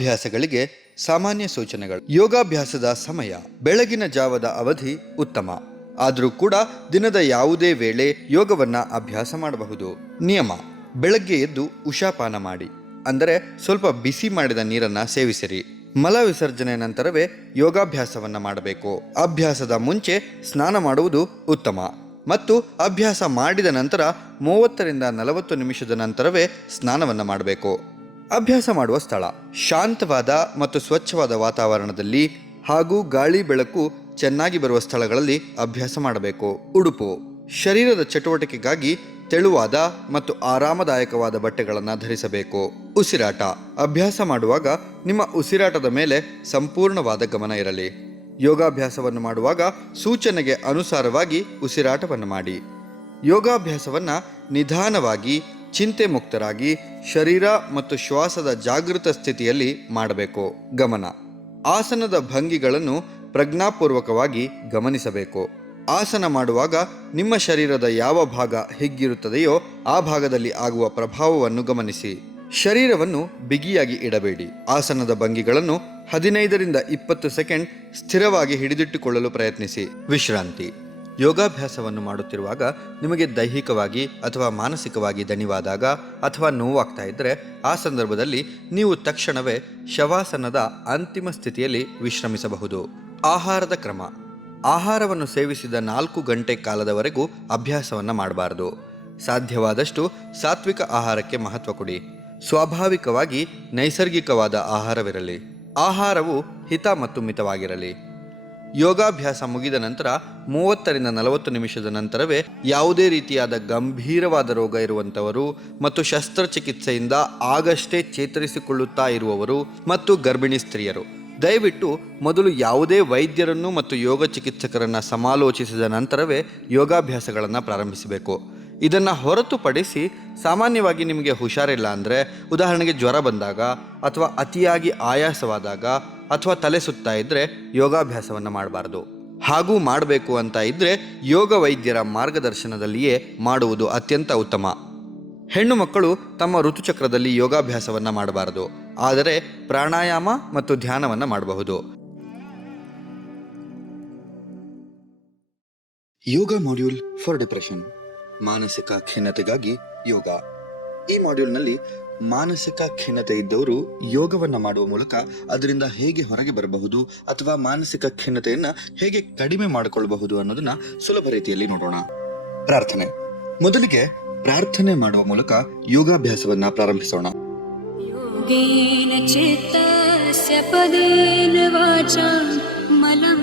ಅಭ್ಯಾಸಗಳಿಗೆ ಸಾಮಾನ್ಯ ಸೂಚನೆಗಳು. ಯೋಗಾಭ್ಯಾಸದ ಸಮಯ: ಬೆಳಗಿನ ಜಾವದ ಅವಧಿ ಉತ್ತಮ. ಆದರೂ ಕೂಡ ದಿನದ ಯಾವುದೇ ವೇಳೆ ಯೋಗವನ್ನ ಅಭ್ಯಾಸ ಮಾಡಬಹುದು. ನಿಯಮ: ಬೆಳಗ್ಗೆ ಎದ್ದು ಉಷಾಪಾನ ಮಾಡಿ, ಅಂದರೆ ಸ್ವಲ್ಪ ಬಿಸಿ ಮಾಡಿದ ನೀರನ್ನ ಸೇವಿಸಿರಿ. ಮಲ ವಿಸರ್ಜನೆ ನಂತರವೇ ಯೋಗಾಭ್ಯಾಸವನ್ನ ಮಾಡಬೇಕು. ಅಭ್ಯಾಸದ ಮುಂಚೆ ಸ್ನಾನ ಮಾಡುವುದು ಉತ್ತಮ ಮತ್ತು ಅಭ್ಯಾಸ ಮಾಡಿದ ನಂತರ 30ರಿಂದ 40 ನಿಮಿಷದ ನಂತರವೇ ಸ್ನಾನವನ್ನು ಮಾಡಬೇಕು. ಅಭ್ಯಾಸ ಮಾಡುವ ಸ್ಥಳ: ಶಾಂತವಾದ ಮತ್ತು ಸ್ವಚ್ಛವಾದ ವಾತಾವರಣದಲ್ಲಿ ಹಾಗೂ ಗಾಳಿ ಬೆಳಕು ಚೆನ್ನಾಗಿ ಬರುವ ಸ್ಥಳಗಳಲ್ಲಿ ಅಭ್ಯಾಸ ಮಾಡಬೇಕು. ಉಡುಪು: ಶರೀರದ ಚಟುವಟಿಕೆಗಾಗಿ ತೆಳುವಾದ ಮತ್ತು ಆರಾಮದಾಯಕವಾದ ಬಟ್ಟೆಗಳನ್ನು ಧರಿಸಬೇಕು. ಉಸಿರಾಟ: ಅಭ್ಯಾಸ ಮಾಡುವಾಗ ನಿಮ್ಮ ಉಸಿರಾಟದ ಮೇಲೆ ಸಂಪೂರ್ಣವಾದ ಗಮನ ಇರಲಿ. ಯೋಗಾಭ್ಯಾಸವನ್ನು ಮಾಡುವಾಗ ಸೂಚನೆಗೆ ಅನುಸಾರವಾಗಿ ಉಸಿರಾಟವನ್ನು ಮಾಡಿ. ಯೋಗಾಭ್ಯಾಸವನ್ನು ನಿಧಾನವಾಗಿ, ಚಿಂತೆ ಮುಕ್ತರಾಗಿ, ಶರೀರ ಮತ್ತು ಶ್ವಾಸದ ಜಾಗೃತ ಸ್ಥಿತಿಯಲ್ಲಿ ಮಾಡಬೇಕು. ಗಮನ: ಆಸನದ ಭಂಗಿಗಳನ್ನು ಪ್ರಜ್ಞಾಪೂರ್ವಕವಾಗಿ ಗಮನಿಸಬೇಕು. ಆಸನ ಮಾಡುವಾಗ ನಿಮ್ಮ ಶರೀರದ ಯಾವ ಭಾಗ ಹಿಗ್ಗಿರುತ್ತದೆಯೋ ಆ ಭಾಗದಲ್ಲಿ ಆಗುವ ಪ್ರಭಾವವನ್ನು ಗಮನಿಸಿ. ಶರೀರವನ್ನು ಬಿಗಿಯಾಗಿ ಇಡಬೇಡಿ. ಆಸನದ ಭಂಗಿಗಳನ್ನು 15ರಿಂದ 20 ಸೆಕೆಂಡ್ ಸ್ಥಿರವಾಗಿ ಹಿಡಿದಿಟ್ಟುಕೊಳ್ಳಲು ಪ್ರಯತ್ನಿಸಿ. ವಿಶ್ರಾಂತಿ: ಯೋಗಾಭ್ಯಾಸವನ್ನು ಮಾಡುತ್ತಿರುವಾಗ ನಿಮಗೆ ದೈಹಿಕವಾಗಿ ಅಥವಾ ಮಾನಸಿಕವಾಗಿ ದಣಿವಾದಾಗ ಅಥವಾ ನೋವಾಗ್ತಾ ಇದ್ದರೆ ಆ ಸಂದರ್ಭದಲ್ಲಿ ನೀವು ತಕ್ಷಣವೇ ಶವಾಸನದ ಅಂತಿಮ ಸ್ಥಿತಿಯಲ್ಲಿ ವಿಶ್ರಮಿಸಬಹುದು. ಆಹಾರದ ಕ್ರಮ: ಆಹಾರವನ್ನು ಸೇವಿಸಿದ 4 ಗಂಟೆ ಕಾಲದವರೆಗೂ ಅಭ್ಯಾಸವನ್ನು ಮಾಡಬಾರದು. ಸಾಧ್ಯವಾದಷ್ಟು ಸಾತ್ವಿಕ ಆಹಾರಕ್ಕೆ ಮಹತ್ವ ಕೊಡಿ. ಸ್ವಾಭಾವಿಕವಾಗಿ ನೈಸರ್ಗಿಕವಾದ ಆಹಾರವಿರಲಿ. ಆಹಾರವು ಹಿತ ಮತ್ತು ಮಿತವಾಗಿರಲಿ. ಯೋಗಾಭ್ಯಾಸ ಮುಗಿದ ನಂತರ 30ರಿಂದ 40 ನಿಮಿಷದ ನಂತರವೇ ಯಾವುದೇ ರೀತಿಯಾದ ಗಂಭೀರವಾದ ರೋಗ ಇರುವಂಥವರು ಮತ್ತು ಶಸ್ತ್ರಚಿಕಿತ್ಸೆಯಿಂದ ಆಗಷ್ಟೇ ಚೇತರಿಸಿಕೊಳ್ಳುತ್ತಾ ಇರುವವರು ಮತ್ತು ಗರ್ಭಿಣಿ ಸ್ತ್ರೀಯರು ದಯವಿಟ್ಟು ಮೊದಲು ಯಾವುದೇ ವೈದ್ಯರನ್ನು ಮತ್ತು ಯೋಗ ಚಿಕಿತ್ಸಕರನ್ನು ಸಮಾಲೋಚಿಸಿದ ನಂತರವೇ ಯೋಗಾಭ್ಯಾಸಗಳನ್ನು ಪ್ರಾರಂಭಿಸಬೇಕು. ಇದನ್ನು ಹೊರತುಪಡಿಸಿ ಸಾಮಾನ್ಯವಾಗಿ ನಿಮಗೆ ಹುಷಾರಿಲ್ಲ ಅಂದರೆ, ಉದಾಹರಣೆಗೆ ಜ್ವರ ಬಂದಾಗ ಅಥವಾ ಅತಿಯಾಗಿ ಆಯಾಸವಾದಾಗ ಅಥವಾ ತಲೆ ಸುತ್ತಾ ಇದ್ದರೆ ಯೋಗಾಭ್ಯಾಸವನ್ನು ಮಾಡಬಾರ್ದು. ಹಾಗೂ ಮಾಡಬೇಕು ಅಂತ ಇದ್ದರೆ ಯೋಗ ವೈದ್ಯರ ಮಾರ್ಗದರ್ಶನದಲ್ಲಿಯೇ ಮಾಡುವುದು ಅತ್ಯಂತ ಉತ್ತಮ. ಹೆಣ್ಣು ಮಕ್ಕಳು ತಮ್ಮ ಋತುಚಕ್ರದಲ್ಲಿ ಯೋಗಾಭ್ಯಾಸವನ್ನು ಮಾಡಬಾರದು, ಆದರೆ ಪ್ರಾಣಾಯಾಮ ಮತ್ತು ಧ್ಯಾನವನ್ನು ಮಾಡಬಹುದು. ಯೋಗ ಮಾಡ್ಯೂಲ್ ಫಾರ್ ಡಿಪ್ರೆಷನ್: ಮಾನಸಿಕ ಖಿನ್ನತೆಗಾಗಿ ಯೋಗ. ಈ ಮಾಡ್ಯೂಲ್ನಲ್ಲಿ ಮಾನಸಿಕ ಖಿನ್ನತೆ ಇದ್ದವರು ಯೋಗವನ್ನ ಮಾಡುವ ಮೂಲಕ ಅದರಿಂದ ಹೇಗೆ ಹೊರಗೆ ಬರಬಹುದು ಅಥವಾ ಮಾನಸಿಕ ಖಿನ್ನತೆಯನ್ನ ಹೇಗೆ ಕಡಿಮೆ ಮಾಡಿಕೊಳ್ಳಬಹುದು ಅನ್ನೋದನ್ನ ಸುಲಭ ರೀತಿಯಲ್ಲಿ ನೋಡೋಣ. ಪ್ರಾರ್ಥನೆ: ಮೊದಲಿಗೆ ಪ್ರಾರ್ಥನೆ ಮಾಡುವ ಮೂಲಕ ಯೋಗಾಭ್ಯಾಸವನ್ನ ಪ್ರಾರಂಭಿಸೋಣ. ಯೋಗೇನ ಚಿತ್ತಸ್ಯ ಪದೇನ ವಾಚಾ ಮನಃ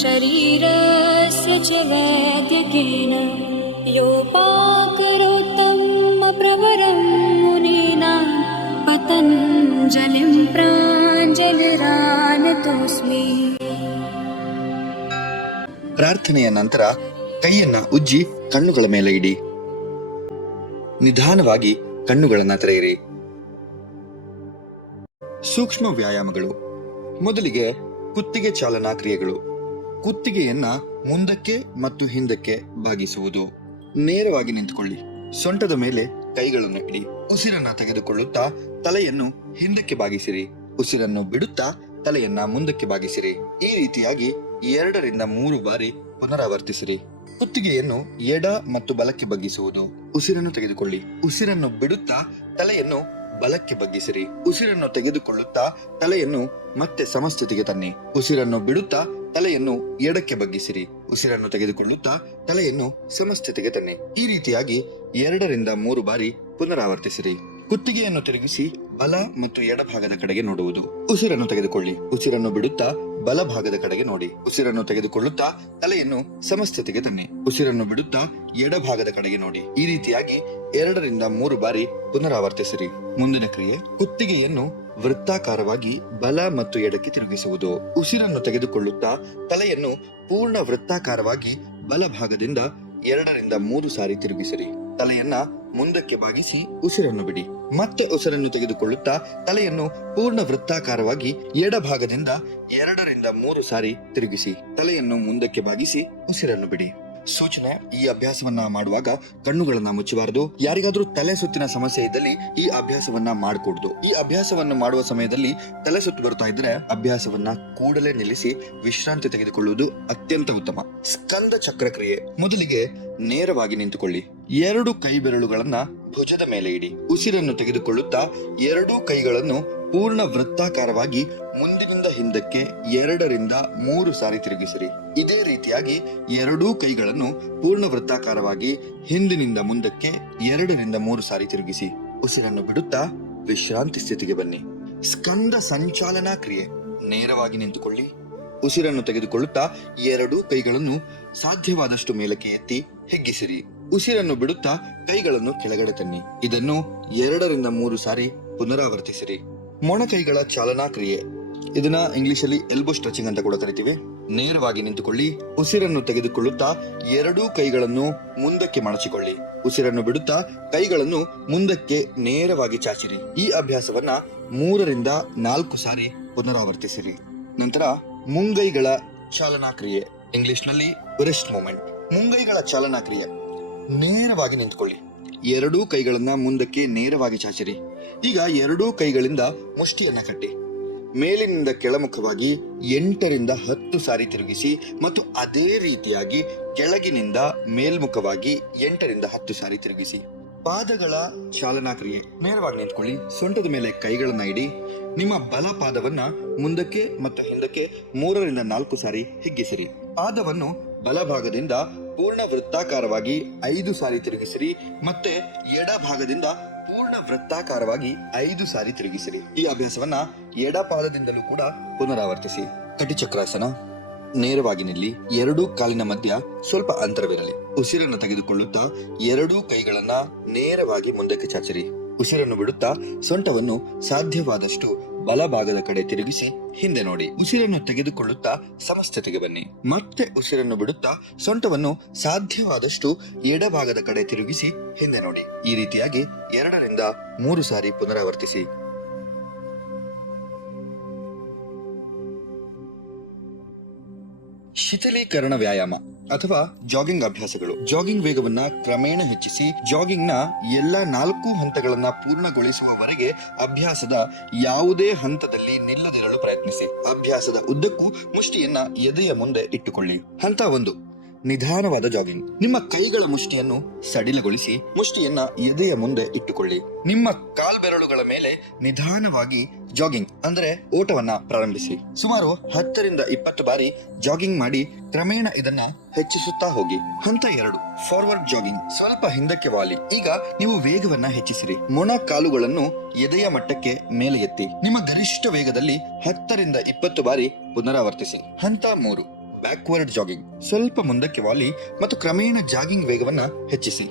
ಶರೀರಸ್ಯ ಚ ವೈದ್ಯಕೇನ ಯೋಪಾಕರೋತ್ತಮ ಪ್ರವರಂ ಮುನೀನಾಂ ಪತಂಜಲಿಂ ಪ್ರಾಂಜಲಿರಾನತೋಸ್ಮಿ. ಪ್ರಾರ್ಥನೆಯ ನಂತರ ಕೈಯನ್ನ ಉಜ್ಜಿ ಕಣ್ಣುಗಳ ಮೇಲೆ ಇಡಿ. ನಿಧಾನವಾಗಿ ಕಣ್ಣುಗಳನ್ನು ತೆರೆಯಿರಿ. ಸೂಕ್ಷ್ಮ ವ್ಯಾಯಾಮಗಳು: ಮೊದಲಿಗೆ ಕುತ್ತಿಗೆ ಚಾಲನಾ ಕ್ರಿಯೆಗಳು. ಕುತ್ತಿಗೆಯನ್ನ ಮುಂದಕ್ಕೆ ಮತ್ತು ಹಿಂದಕ್ಕೆ ಬಾಗಿಸುವುದು. ನೇರವಾಗಿ ನಿಂತುಕೊಳ್ಳಿ. ಸೊಂಟದ ಮೇಲೆ ಕೈಗಳನ್ನು ಇಡಿ. ಉಸಿರನ್ನ ತೆಗೆದುಕೊಳ್ಳುತ್ತಾ ತಲೆಯನ್ನು ಹಿಂದಕ್ಕೆ ಬಾಗಿಸಿರಿ. ಉಸಿರನ್ನು ಬಿಡುತ್ತಾ ತಲೆಯನ್ನ ಮುಂದಕ್ಕೆ ಬಾಗಿಸಿರಿ. ಈ ರೀತಿಯಾಗಿ 2ರಿಂದ 3 ಬಾರಿ ಪುನರಾವರ್ತಿಸಿರಿ. ಕುತ್ತಿಗೆಯನ್ನು ಎಡ ಮತ್ತು ಬಲಕ್ಕೆ ಬಗ್ಗಿಸುವುದು. ಉಸಿರನ್ನು ತೆಗೆದುಕೊಳ್ಳಿ. ಉಸಿರನ್ನು ಬಿಡುತ್ತಾ ತಲೆಯನ್ನು ಬಲಕ್ಕೆ ಬಗ್ಗಿಸಿರಿ. ಉಸಿರನ್ನು ತೆಗೆದುಕೊಳ್ಳುತ್ತಾ ತಲೆಯನ್ನು ಮತ್ತೆ ಸಮಸ್ಥಿತಿಗೆ ತನ್ನಿ. ಉಸಿರನ್ನು ಬಿಡುತ್ತಾ ತಲೆಯನ್ನು ಎಡಕ್ಕೆ ಬಗ್ಗಿಸಿರಿ. ಉಸಿರನ್ನು ತೆಗೆದುಕೊಳ್ಳುತ್ತಾ ತಲೆಯನ್ನು ಸಮಸ್ಥಿತಿಗೆ ತನ್ನಿ. ಈ ರೀತಿಯಾಗಿ 2ರಿಂದ 3 ಬಾರಿ ಪುನರಾವರ್ತಿಸಿರಿ. ಕುತ್ತಿಗೆಯನ್ನು ತಿರುಗಿಸಿ ಬಲ ಮತ್ತು ಎಡಭಾಗದ ಕಡೆಗೆ ನೋಡುವುದು. ಉಸಿರನ್ನು ತೆಗೆದುಕೊಳ್ಳಿ. ಉಸಿರನ್ನು ಬಿಡುತ್ತಾ ಬಲಭಾಗದ ಕಡೆಗೆ ನೋಡಿ. ಉಸಿರನ್ನು ತೆಗೆದುಕೊಳ್ಳುತ್ತಾ ತಲೆಯನ್ನು ಸಮಸ್ಥಿತಿಗೆ ತನ್ನಿ. ಉಸಿರನ್ನು ಬಿಡುತ್ತಾ ಎಡಭಾಗದ ಕಡೆಗೆ ನೋಡಿ. ಈ ರೀತಿಯಾಗಿ 2ರಿಂದ 3 ಬಾರಿ ಪುನರಾವರ್ತಿಸಿರಿ. ಮುಂದಿನ ಕ್ರಿಯೆ: ಕುತ್ತಿಗೆಯನ್ನು ವೃತ್ತಾಕಾರವಾಗಿ ಬಲ ಮತ್ತು ಎಡಕ್ಕೆ ತಿರುಗಿಸುವುದು. ಉಸಿರನ್ನು ತೆಗೆದುಕೊಳ್ಳುತ್ತಾ ತಲೆಯನ್ನು ಪೂರ್ಣ ವೃತ್ತಾಕಾರವಾಗಿ ಬಲಭಾಗದಿಂದ 2ರಿಂದ 3 ಸಾರಿ ತಿರುಗಿಸಿರಿ. ತಲೆಯನ್ನ ಮುಂದಕ್ಕೆ ಬಾಗಿಸಿ ಉಸಿರನ್ನು ಬಿಡಿ. ಮತ್ತೆ ಉಸಿರನ್ನು ತೆಗೆದುಕೊಳ್ಳುತ್ತಾ ತಲೆಯನ್ನು ಪೂರ್ಣ ವೃತ್ತಾಕಾರವಾಗಿ ಎಡಭಾಗದಿಂದ 2ರಿಂದ 3 ಸಾರಿ ತಿರುಗಿಸಿ. ತಲೆಯನ್ನು ಮುಂದಕ್ಕೆ ಬಾಗಿಸಿ ಉಸಿರನ್ನು ಬಿಡಿ. ಸೂಚನೆ: ಈ ಅಭ್ಯಾಸವನ್ನ ಮಾಡುವಾಗ ಕಣ್ಣುಗಳನ್ನ ಮುಚ್ಚಬಾರದು. ಯಾರಿಗಾದ್ರೂ ತಲೆ ಸುತ್ತಿನ ಸಮಸ್ಯೆ ಇದ್ದಲ್ಲಿ ಈ ಅಭ್ಯಾಸವನ್ನ ಮಾಡಕೂಡದು. ಈ ಅಭ್ಯಾಸವನ್ನು ಮಾಡುವ ಸಮಯದಲ್ಲಿ ತಲೆ ಸುತ್ತು ಬರ್ತಾ ಇದ್ರೆ ಅಭ್ಯಾಸವನ್ನ ಕೂಡಲೇ ನಿಲ್ಲಿಸಿ ವಿಶ್ರಾಂತಿ ತೆಗೆದುಕೊಳ್ಳುವುದು ಅತ್ಯಂತ ಉತ್ತಮ. ಸ್ಕಂದ ಚಕ್ರಕ್ರಿಯೆ. ಮೊದಲಿಗೆ ನೇರವಾಗಿ ನಿಂತುಕೊಳ್ಳಿ. 2 ಕೈ ಬೆರಳುಗಳನ್ನ ಭುಜದ ಮೇಲೆ ಇಡಿ. ಉಸಿರನ್ನು ತೆಗೆದುಕೊಳ್ಳುತ್ತಾ 2 ಕೈಗಳನ್ನು ಪೂರ್ಣ ವೃತ್ತಾಕಾರವಾಗಿ ಮುಂದಿನಿಂದ ಹಿಂದಕ್ಕೆ 2 ರಿಂದ 3 ಸಾರಿ ತಿರುಗಿಸಿರಿ. ಇದೇ ರೀತಿಯಾಗಿ 2 ಕೈಗಳನ್ನು ಪೂರ್ಣ ವೃತ್ತಾಕಾರವಾಗಿ ಹಿಂದಿನಿಂದ ಮುಂದಕ್ಕೆ 2 ರಿಂದ 3 ಸಾರಿ ತಿರುಗಿಸಿ. ಉಸಿರನ್ನು ಬಿಡುತ್ತಾ ವಿಶ್ರಾಂತಿ ಸ್ಥಿತಿಗೆ ಬನ್ನಿ. ಸ್ಕಂದ ಸಂಚಾಲನಾ ಕ್ರಿಯೆ. ನೇರವಾಗಿ ನಿಂತುಕೊಳ್ಳಿ. ಉಸಿರನ್ನು ತೆಗೆದುಕೊಳ್ಳುತ್ತಾ 2 ಕೈಗಳನ್ನು ಸಾಧ್ಯವಾದಷ್ಟು ಮೇಲಕ್ಕೆ ಎತ್ತಿ ಹಿಗ್ಗಿಸಿರಿ. ಉಸಿರನ್ನು ಬಿಡುತ್ತಾ ಕೈಗಳನ್ನು ಕೆಳಗಡೆ ತನ್ನಿ. ಇದನ್ನು 2 ರಿಂದ 3 ಸಾರಿ ಪುನರಾವರ್ತಿಸಿರಿ. ಮೊಣಕೈಗಳ ಚಾಲನಾ ಕ್ರಿಯೆ. ಇದನ್ನ ಇಂಗ್ಲಿಷಲ್ಲಿ ಎಲ್ಬೋ ಸ್ಟ್ರೆಚಿಂಗ್ ಅಂತ ಕೂಡ ಕರಿತೀವಿ. ನೇರವಾಗಿ ನಿಂತುಕೊಳ್ಳಿ. ಉಸಿರನ್ನು ತೆಗೆದುಕೊಳ್ಳುತ್ತಾ 2 ಕೈಗಳನ್ನು ಮುಂದಕ್ಕೆ ಮಡಚಿಕೊಳ್ಳಿ. ಉಸಿರನ್ನು ಬಿಡುತ್ತಾ ಕೈಗಳನ್ನು ಮುಂದಕ್ಕೆ ನೇರವಾಗಿ ಚಾಚಿರಿ. ಈ ಅಭ್ಯಾಸವನ್ನ 3 ರಿಂದ 4 ಸಾರಿ ಪುನರಾವರ್ತಿಸಿರಿ. ನಂತರ ಮುಂಗೈಗಳ ಚಾಲನಾ ಕ್ರಿಯೆ, ಇಂಗ್ಲಿಷ್ನಲ್ಲಿ ರಿಸ್ಟ್ ಮೂವ್ಮೆಂಟ್. ಮುಂಗೈಗಳ ಚಾಲನಾ ಕ್ರಿಯೆ. ನೇರವಾಗಿ ನಿಂತುಕೊಳ್ಳಿ. 2 ಕೈಗಳನ್ನ ಮುಂದಕ್ಕೆ ನೇರವಾಗಿ ಚಾಚಿರಿ. ಈಗ 2 ಕೈಗಳಿಂದ ಮುಷ್ಟಿಯನ್ನ ಕಟ್ಟಿ ಮೇಲಿನಿಂದ ಕೆಳಮುಖವಾಗಿ 8 ರಿಂದ 10 ಸಾರಿ ತಿರುಗಿಸಿ ಮತ್ತು ಅದೇ ರೀತಿಯಾಗಿ ಕೆಳಗಿನಿಂದ ಮೇಲ್ಮುಖವಾಗಿ 8 ರಿಂದ 10 ಸಾರಿ ತಿರುಗಿಸಿ. ಪಾದಗಳ ಚಾಲನಾ ಕ್ರಿಯೆ. ನೇರವಾಗಿ ನಿಂತ್ಕೊಳ್ಳಿ. ಸೊಂಟದ ಮೇಲೆ ಕೈಗಳನ್ನ ಇಡಿ. ನಿಮ್ಮ ಬಲ ಪಾದವನ್ನ ಮುಂದಕ್ಕೆ ಮತ್ತು ಹಿಂದಕ್ಕೆ 3 ರಿಂದ 4 ಸಾರಿ ಹಿಗ್ಗಿಸಿರಿ. ಪಾದವನ್ನು ಬಲಭಾಗದಿಂದ ಪೂರ್ಣ ವೃತ್ತಾಕಾರವಾಗಿ 5 ಸಾರಿ ತಿರುಗಿಸಿರಿ. ಮತ್ತೆ ಎಡಭಾಗದಿಂದ ಪೂರ್ಣ ವೃತ್ತಾಕಾರವಾಗಿ 5 ಸಾರಿ ತಿರುಗಿಸಿರಿ. ಈ ಅಭ್ಯಾಸವನ್ನ ಎಡಪಾದದಿಂದಲೂ ಕೂಡ ಪುನರಾವರ್ತಿಸಿ. ಕಟಿಚಕ್ರಾಸನ. ನೇರವಾಗಿ ನಿಲ್ಲಿ. 2 ಕಾಲಿನ ಮಧ್ಯ ಸ್ವಲ್ಪ ಅಂತರವಿರಲಿ. ಉಸಿರನ್ನು ತೆಗೆದುಕೊಳ್ಳುತ್ತಾ 2 ಕೈಗಳನ್ನ ನೇರವಾಗಿ ಮುಂದಕ್ಕೆ ಚಾಚಿರಿ. ಉಸಿರನ್ನು ಬಿಡುತ್ತಾ ಸೊಂಟವನ್ನು ಸಾಧ್ಯವಾದಷ್ಟು ಬಲಭಾಗದ ಕಡೆ ತಿರುಗಿಸಿ ಹಿಂದೆ ನೋಡಿ. ಉಸಿರನ್ನು ತೆಗೆದುಕೊಳ್ಳುತ್ತಾ ಸಮಸ್ಥಿತಿಗೆ ಬನ್ನಿ. ಮತ್ತೆ ಉಸಿರನ್ನು ಬಿಡುತ್ತಾ ಸೊಂಟವನ್ನು ಸಾಧ್ಯವಾದಷ್ಟು ಎಡಭಾಗದ ಕಡೆ ತಿರುಗಿಸಿ ಹಿಂದೆ ನೋಡಿ. ಈ ರೀತಿಯಾಗಿ 2 ರಿಂದ 3 ಸಾರಿ ಪುನರಾವರ್ತಿಸಿ. ಶಿಥಿಲೀಕರಣ ವ್ಯಾಯಾಮ ಅಥವಾ ಜಾಗಿಂಗ್ ಅಭ್ಯಾಸಗಳು. ಜಾಗಿಂಗ್ ವೇಗವನ್ನ ಕ್ರಮೇಣ ಹೆಚ್ಚಿಸಿ ಜಾಗಿಂಗ್ ನ ಎಲ್ಲಾ 4 ಹಂತಗಳನ್ನ ಪೂರ್ಣಗೊಳಿಸುವವರೆಗೆ ಅಭ್ಯಾಸದ ಯಾವುದೇ ಹಂತದಲ್ಲಿ ನಿಲ್ಲದಿರಲು ಪ್ರಯತ್ನಿಸಿ. ಅಭ್ಯಾಸದ ಉದ್ದಕ್ಕೂ ಮುಷ್ಟಿಯನ್ನ ಎದೆಯ ಮುಂದೆ ಇಟ್ಟುಕೊಳ್ಳಿ. ಹಂತ 1: ನಿಧಾನವಾದ ಜಾಗಿಂಗ್. ನಿಮ್ಮ ಕೈಗಳ ಮುಷ್ಟಿಯನ್ನು ಸಡಿಲಗೊಳಿಸಿ ಮುಷ್ಟಿಯನ್ನ ಎದೆಯ ಮುಂದೆ ಇಟ್ಟುಕೊಳ್ಳಿ. ನಿಮ್ಮ ಕಾಲ್ಬೆರಳುಗಳ ಮೇಲೆ ನಿಧಾನವಾಗಿ ಜಾಗಿಂಗ್ ಅಂದ್ರೆ ಓಟವನ್ನ ಪ್ರಾರಂಭಿಸಿ. ಸುಮಾರು 10 ರಿಂದ 20 ಬಾರಿ ಜಾಗಿಂಗ್ ಮಾಡಿ ಕ್ರಮೇಣ ಇದನ್ನ ಹೆಚ್ಚಿಸುತ್ತಾ ಹೋಗಿ. ಹಂತ 2: ಫಾರ್ವರ್ಡ್ ಜಾಗಿಂಗ್. ಸ್ವಲ್ಪ ಹಿಂದಕ್ಕೆ ವಾಲಿ. ಈಗ ನೀವು ವೇಗವನ್ನ ಹೆಚ್ಚಿಸಿರಿ. ಮೊಣ ಕಾಲುಗಳನ್ನು ಎದೆಯ ಮಟ್ಟಕ್ಕೆ ಮೇಲೆ ಎತ್ತಿ ನಿಮ್ಮ ಗರಿಷ್ಠ ವೇಗದಲ್ಲಿ 10 ರಿಂದ 20 ಬಾರಿ ಪುನರಾವರ್ತಿಸಿ. ಹಂತ 3: ಬ್ಯಾಕ್ವರ್ಡ್ ಜಾಗಿಂಗ್. ಸ್ವಲ್ಪ ಮುಂದಕ್ಕೆ ವಾಲಿ ಮತ್ತು ಕ್ರಮೇಣ ಜಾಗಿಂಗ್ ವೇಗವನ್ನ ಹೆಚ್ಚಿಸಿ.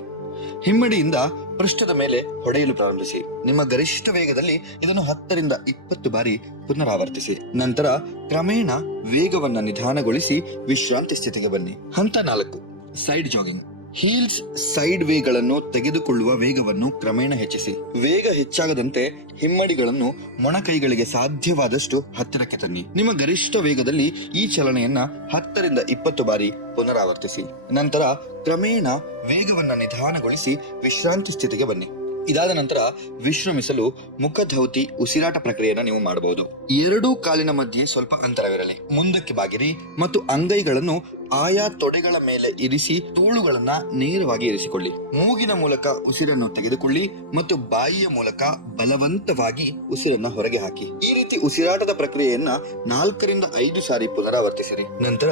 ಹಿಮ್ಮಡಿಯಿಂದ ಪೃಷ್ಠದ ಮೇಲೆ ಹೊಡೆಯಲು ಪ್ರಾರಂಭಿಸಿ. ನಿಮ್ಮ ಗರಿಷ್ಠ ವೇಗದಲ್ಲಿ ಇದನ್ನು 10 ರಿಂದ 20 ಬಾರಿ ಪುನರಾವರ್ತಿಸಿ. ನಂತರ ಕ್ರಮೇಣ ವೇಗವನ್ನ ನಿಧಾನಗೊಳಿಸಿ ವಿಶ್ರಾಂತಿ ಸ್ಥಿತಿಗೆ ಬನ್ನಿ. ಹಂತ 4: ಸೈಡ್ ಜಾಗಿಂಗ್. ಹೀಲ್ಸ್ ಸೈಡ್ ವೇಗಳನ್ನು ತೆಗೆದುಕೊಳ್ಳುವ ವೇಗವನ್ನು ಕ್ರಮೇಣ ಹೆಚ್ಚಿಸಿ. ವೇಗ ಹೆಚ್ಚಾಗದಂತೆ ಹಿಮ್ಮಡಿಗಳನ್ನು ಮೊಣಕೈಗಳಿಗೆ ಸಾಧ್ಯವಾದಷ್ಟು ಹತ್ತಿರಕ್ಕೆ ತನ್ನಿ. ನಿಮ್ಮ ಗರಿಷ್ಠ ವೇಗದಲ್ಲಿ ಈ ಚಲನೆಯನ್ನ 10 ರಿಂದ 20 ಬಾರಿ ಪುನರಾವರ್ತಿಸಿ. ನಂತರ ಕ್ರಮೇಣ ವೇಗವನ್ನ ನಿಧಾನಗೊಳಿಸಿ ವಿಶ್ರಾಂತಿ ಸ್ಥಿತಿಗೆ ಬನ್ನಿ. ಇದಾದ ನಂತರ ವಿಶ್ರಮಿಸಲು ಮುಖಧೌತಿ ಉಸಿರಾಟ ಪ್ರಕ್ರಿಯೆಯನ್ನು ನೀವು ಮಾಡಬಹುದು. 2 ಕಾಲಿನ ಮಧ್ಯೆ ಸ್ವಲ್ಪ ಅಂತರವಿರಲಿ. ಮುಂದಕ್ಕೆ ಬಾಗಿರಿ ಮತ್ತು ಅಂಗೈಗಳನ್ನು ಆಯಾ ತೊಡೆಗಳ ಮೇಲೆ ಇರಿಸಿ ತೋಳುಗಳನ್ನ ನೇರವಾಗಿ ಇರಿಸಿಕೊಳ್ಳಿ. ಮೂಗಿನ ಮೂಲಕ ಉಸಿರನ್ನು ತೆಗೆದುಕೊಳ್ಳಿ ಮತ್ತು ಬಾಯಿಯ ಮೂಲಕ ಬಲವಂತವಾಗಿ ಉಸಿರನ್ನ ಹೊರಗೆ ಹಾಕಿ. ಈ ರೀತಿ ಉಸಿರಾಟದ ಪ್ರಕ್ರಿಯೆಯನ್ನ 4 ರಿಂದ 5 ಸಾರಿ ಪುನರಾವರ್ತಿಸಿರಿ. ನಂತರ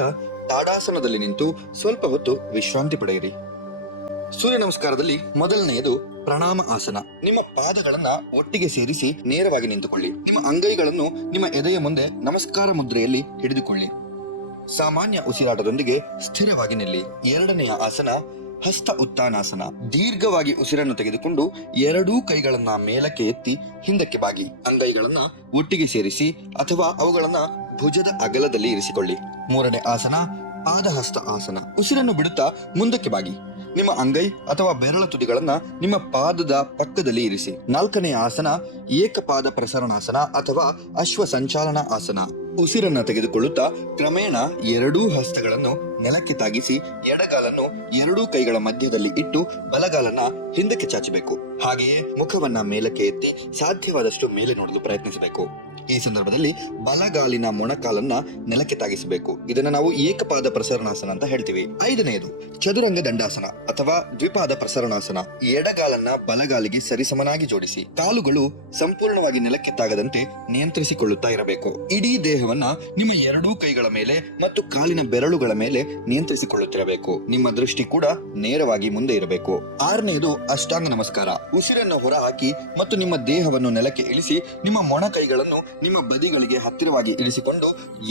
ತಾಡಾಸನದಲ್ಲಿ ನಿಂತು ಸ್ವಲ್ಪ ಹೊತ್ತು ವಿಶ್ರಾಂತಿ ಪಡೆಯಿರಿ. ಸೂರ್ಯ ನಮಸ್ಕಾರದಲ್ಲಿ ಮೊದಲನೆಯದು ಪ್ರಣಾಮ ಆಸನ. ನಿಮ್ಮ ಪಾದಗಳನ್ನ ಒಟ್ಟಿಗೆ ಸೇರಿಸಿ ನೇರವಾಗಿ ನಿಂತುಕೊಳ್ಳಿ. ನಿಮ್ಮ ಅಂಗೈಗಳನ್ನು ನಿಮ್ಮ ಎದೆಯ ಮುಂದೆ ನಮಸ್ಕಾರ ಮುದ್ರೆಯಲ್ಲಿ ಹಿಡಿದುಕೊಳ್ಳಿ. ಸಾಮಾನ್ಯ ಉಸಿರಾಟದೊಂದಿಗೆ ಸ್ಥಿರವಾಗಿ ನಿಲ್ಲಿ. ಎರಡನೆಯ ಆಸನ ಹಸ್ತ ಉತ್ತಾನಾಸನ. ದೀರ್ಘವಾಗಿ ಉಸಿರನ್ನು ತೆಗೆದುಕೊಂಡು 2 ಕೈಗಳನ್ನ ಮೇಲಕ್ಕೆ ಎತ್ತಿ ಹಿಂದಕ್ಕೆ ಬಾಗಿ ಅಂಗೈಗಳನ್ನ ಒಟ್ಟಿಗೆ ಸೇರಿಸಿ ಅಥವಾ ಅವುಗಳನ್ನ ಭುಜದ ಅಗಲದಲ್ಲಿ ಇರಿಸಿಕೊಳ್ಳಿ. ಮೂರನೇ ಆಸನ ಪಾದಹಸ್ತ ಆಸನ. ಉಸಿರನ್ನು ಬಿಡುತ್ತಾ ಮುಂದಕ್ಕೆ ಬಾಗಿ ನಿಮ್ಮ ಅಂಗೈ ಅಥವಾ ಬೆರಳ ತುದಿಗಳನ್ನ ನಿಮ್ಮ ಪಾದದ ಪಕ್ಕದಲ್ಲಿ ಇರಿಸಿ. 4ನೇ ಆಸನ ಏಕಪಾದ ಪ್ರಸರಣಾಸನ ಅಥವಾ ಅಶ್ವ ಸಂಚಾಲನಾ ಆಸನ. ಉಸಿರನ್ನ ತೆಗೆದುಕೊಳ್ಳುತ್ತಾ ಕ್ರಮೇಣ ಎರಡೂ ಹಸ್ತಗಳನ್ನು ನೆಲಕ್ಕೆ ತಾಗಿಸಿ ಎಡಗಾಲನ್ನು ಎರಡೂ ಕೈಗಳ ಮಧ್ಯದಲ್ಲಿ ಇಟ್ಟು ಬಲಗಾಲನ್ನ ಹಿಂದಕ್ಕೆ ಚಾಚಬೇಕು. ಹಾಗೆಯೇ ಮುಖವನ್ನ ಮೇಲಕ್ಕೆ ಎತ್ತಿ ಸಾಧ್ಯವಾದಷ್ಟು ಮೇಲೆ ನೋಡಲು ಪ್ರಯತ್ನಿಸಬೇಕು. ಈ ಸಂದರ್ಭದಲ್ಲಿ ಬಲಗಾಲಿನ ಮೊಣಕಾಲನ್ನ ನೆಲಕ್ಕೆ ತಾಗಿಸಬೇಕು. ಇದನ್ನ ನಾವು ಏಕಪಾದ ಪ್ರಸರಣಾಸನ ಅಂತ ಹೇಳ್ತೀವಿ. 5ನೇದು ಚದುರಂಗ ದಂಡಾಸನ ಅಥವಾ ದ್ವಿಪಾದ ಪ್ರಸರಣಾಸನ. ಎಡಗಾಲನ್ನ ಬಲಗಾಲಿಗೆ ಸರಿಸಮನಾಗಿ ಜೋಡಿಸಿ ಕಾಲುಗಳು ಸಂಪೂರ್ಣವಾಗಿ ನೆಲಕ್ಕೆ ತಾಗದಂತೆ ನಿಯಂತ್ರಿಸಿಕೊಳ್ಳುತ್ತಾ ಇರಬೇಕು. ಇಡೀ ದೇಹವನ್ನ ನಿಮ್ಮ ಎರಡೂ ಕೈಗಳ ಮೇಲೆ ಮತ್ತು ಕಾಲಿನ ಬೆರಳುಗಳ ಮೇಲೆ ನಿಯಂತ್ರಿಸಿಕೊಳ್ಳುತ್ತಿರಬೇಕು. ನಿಮ್ಮ ದೃಷ್ಟಿ ಕೂಡ ನೇರವಾಗಿ ಮುಂದೆ ಇರಬೇಕು. 6ನೇದು ಅಷ್ಟಾಂಗ ನಮಸ್ಕಾರ. ಉಸಿರನ್ನು ಹೊರ ಹಾಕಿ ಮತ್ತು ನಿಮ್ಮ ದೇಹವನ್ನು ನೆಲಕ್ಕೆ ಇಳಿಸಿ ನಿಮ್ಮ ಮೊಣ ಕೈಗಳನ್ನು ನಿಮ್ಮ ಬದಿಗಳಿಗೆ ಹತ್ತಿರವಾಗಿ ಇಳಿಸಿಕೊಂಡು